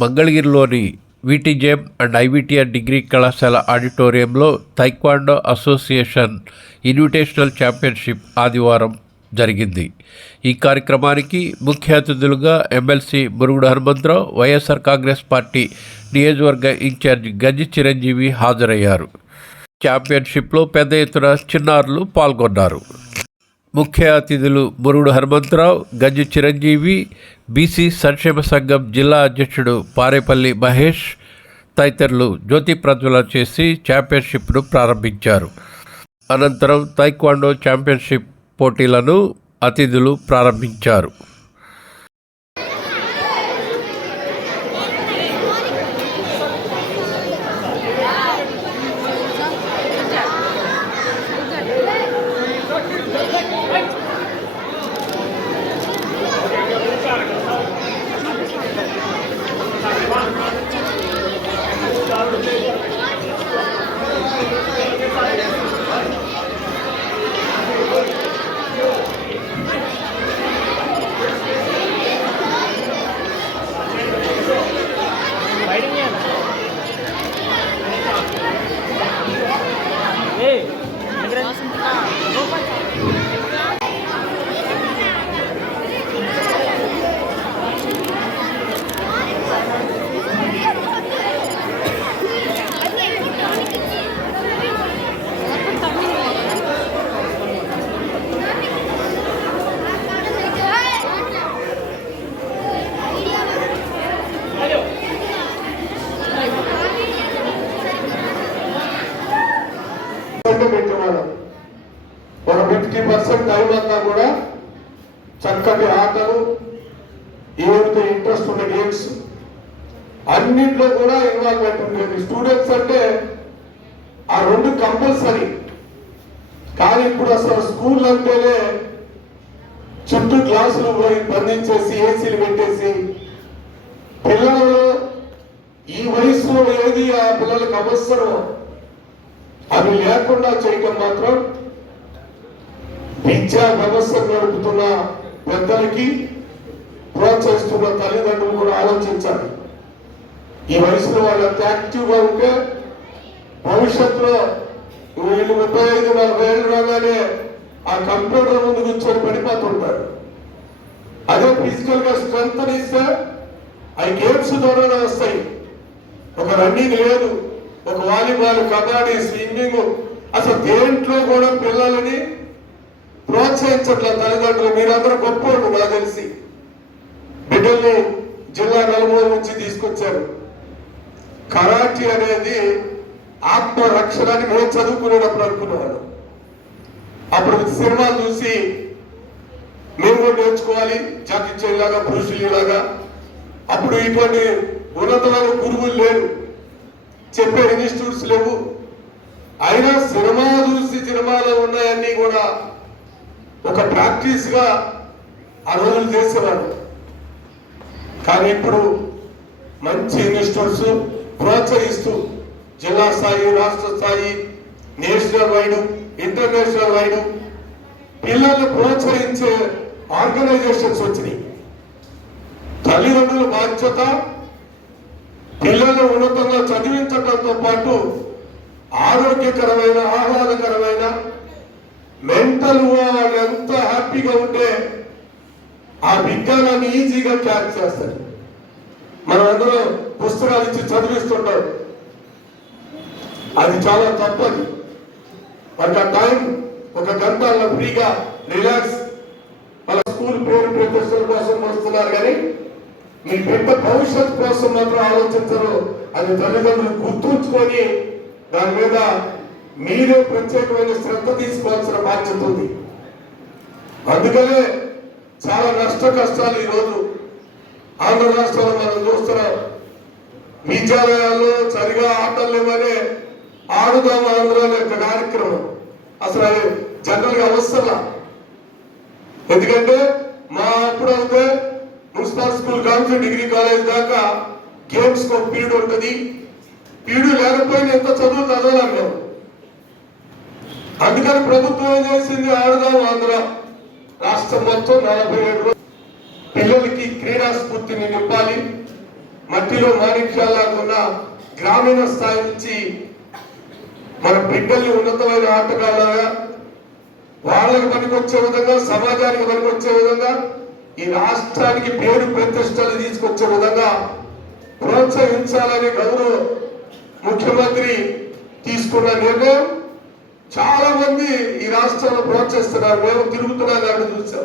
మంగళగిరిలోని వీటీజేఎం and IVTR degree కళాశాల ఆడిటోరియంలో తైక్వాండో అసోసియేషన్ ఇన్విటేషనల్ ఛాంపియన్షిప్ ఆదివారం జరిగింది. ఈ కార్యక్రమానికి ముఖ్య అతిథులుగా MLC Murugudu Hanumantharao YSR Congress party నియోజకవర్గ ఇన్ఛార్జి గజ్జి చిరంజీవి హాజరయ్యారు. ఛాంపియన్షిప్లో పెద్ద ఎత్తున చిన్నారులు పాల్గొన్నారు. ముఖ్య అతిథులు మురుగుడు హనుమంతరావు గజ్జి చిరంజీవి బీసీ సంక్షేమ సంఘం జిల్లా అధ్యక్షుడు పారేపల్లి మహేష్ తదితరులు జ్యోతి ప్రజ్వలన చేసి ఛాంపియన్షిప్ను ప్రారంభించారు. అనంతరం తైక్వాండో ఛాంపియన్షిప్ పోటీలను అతిథులు ప్రారంభించారు. ఫిఫ్టీ కూడా చక్కటి ఆటలు ఏవైతే ఇంట్రెస్ట్ ఉన్న గేమ్స్ అన్నింటిలో కూడా ఇన్వాల్వ్మెంట్ ఉండేది స్టూడెంట్స్ అంటే ఆ రెండు కంపల్సరీ కానీ ఇప్పుడు అసలు స్కూల్ అంటేనే చుట్టూ క్లాసులు పోయి బంధించేసి ఏసీలు పెట్టేసి పిల్లలు ఈ వయసులో ఏది ఆ పిల్లలకు అవసరమో అవి లేకుండా చేయటం మాత్రం విద్యా వ్యవస్థ నడుపుతున్న పెద్దలకి ప్రోత్సహిస్తున్న తల్లిదండ్రులు కూడా ఆలోచించాలి. ఈ వయసులో వాళ్ళు అంత యాక్టివ్గా ఉంటే భవిష్యత్తులో వీళ్ళు ముప్పై ఐదు నలభై ఏళ్ళు రాగానే ఆ కంప్యూటర్ ముందు కూర్చొని పడిపోతుంటారు. అదే ఫిజికల్గా స్ట్రెంగ్త్ ఇస్తే అవి గేమ్స్ ద్వారానే వస్తాయి. ఒక రన్నింగ్ లేదు ఒక వాలీబాల్ కబడ్డీ స్విమ్మింగ్ అసలు దేంట్లో కూడా పిల్లలని ప్రోత్సహించట్ల తల్లిదండ్రులు మీరందరూ గొప్పవాళ్ళు నాకు తెలిసి. బిడ్డల్ని జిల్లా నలుమూల నుంచి తీసుకొచ్చారు. కరాటీ అనేది ఆత్మరక్షణ అని మేము చదువుకునేటప్పుడు అనుకున్నాను అప్పుడు సినిమాలు చూసి మేము కూడా నేర్చుకోవాలి జాకీ చైన్ లాగా పురుషులు లాగా అప్పుడు ఇటువంటి ఉన్నతమైన గురువులు లేరు. చెప్పే ఇన్స్టిట్యూట్స్ లేవు. అయినా సినిమా చూసి సినిమాలో ఉన్నాయన్నీ కూడా ఒక ప్రాక్టీస్గా ఆ రోజులు చేసేవారు కానీ ఇప్పుడు మంచి ఇన్వెస్టర్స్ ప్రోత్సహిస్తూ జిల్లా స్థాయి రాష్ట్ర స్థాయి నేషనల్ వైడ్ ఇంటర్నేషనల్ వైడ్ పిల్లల్ని ప్రోత్సహించే ఆర్గనైజేషన్స్ వచ్చినాయి. తల్లిదండ్రుల బాధ్యత పిల్లలు ఉన్నతంగా చదివించడంతో పాటు ఆరోగ్యకరమైన ఆహ్లాదకరమైన మెంటల్ ఎంత హ్యాపీగా ఉంటే ఆ విజ్ఞానాన్ని ఈజీగా క్యాచ్ చేస్తారు. మనం అందరూ పుస్తకాలు ఇచ్చి చదివిస్తుంటాం. అది చాలా తప్పది. మనకు ఆ టైం ఒక గంట ఫ్రీగా రిలాక్స్. వాళ్ళ స్కూల్ పేరు ప్రతిష్టల కోసం వస్తున్నారు కానీ మీ బిడ్డ భవిష్యత్ కోసం మాత్రం ఆలోచించరు. అది తల్లిదండ్రులు గుర్తుంచుకొని దాని మీద మీరే ప్రత్యేకమైన శ్రద్ధ తీసుకోవాల్సిన బాధ్యత ఉంది. అందుకనే చాలా నష్ట కష్టాలు ఈరోజు ఆంధ్ర రాష్ట్రంలో మనం చూస్తున్నాం. విద్యాలయాల్లో సరిగా ఆటలు లేవనే ఆడుదాం ఆంధ్ర యొక్క కార్యక్రమం. అసలు అది జనరల్గా అవసరం ఎందుకంటే మా అప్పుడు అయితే మున్సిపల్ స్కూల్ కాంచి డిగ్రీ కాలేజ్ దాకా గేమ్స్ ఒక పీరియడ్ ఉంటుంది. పీరియడ్ లేకపోయినా ఎంత చదువు చదవలేము అందుకని ప్రభుత్వం ఏం చేసింది? ఆడుదాం ఆంధ్ర. రాష్ట్రం మొత్తం నలభై ఏడు పిల్లలకి క్రీడా స్ఫూర్తిని నింపాలి. మట్టిలో మాణిక్యాలాగా ఉన్న గ్రామీణ స్థాయి నుంచి మన బిడ్డల్ని ఉన్నతమైన ఆటగాళ్ళగా వాళ్ళకి పనికొచ్చే విధంగా సమాజానికి పనికొచ్చే విధంగా ఈ రాష్ట్రానికి పేరు ప్రతిష్టలు తీసుకొచ్చే విధంగా ప్రోత్సహించాలని గౌరవ ముఖ్యమంత్రి తీసుకున్న నిర్ణయం. చాలా మంది ఈ రాష్ట్రంలో ప్రోత్సహిస్తున్నారు మేము తిరుగుతున్నా కాబట్టి చూసాం.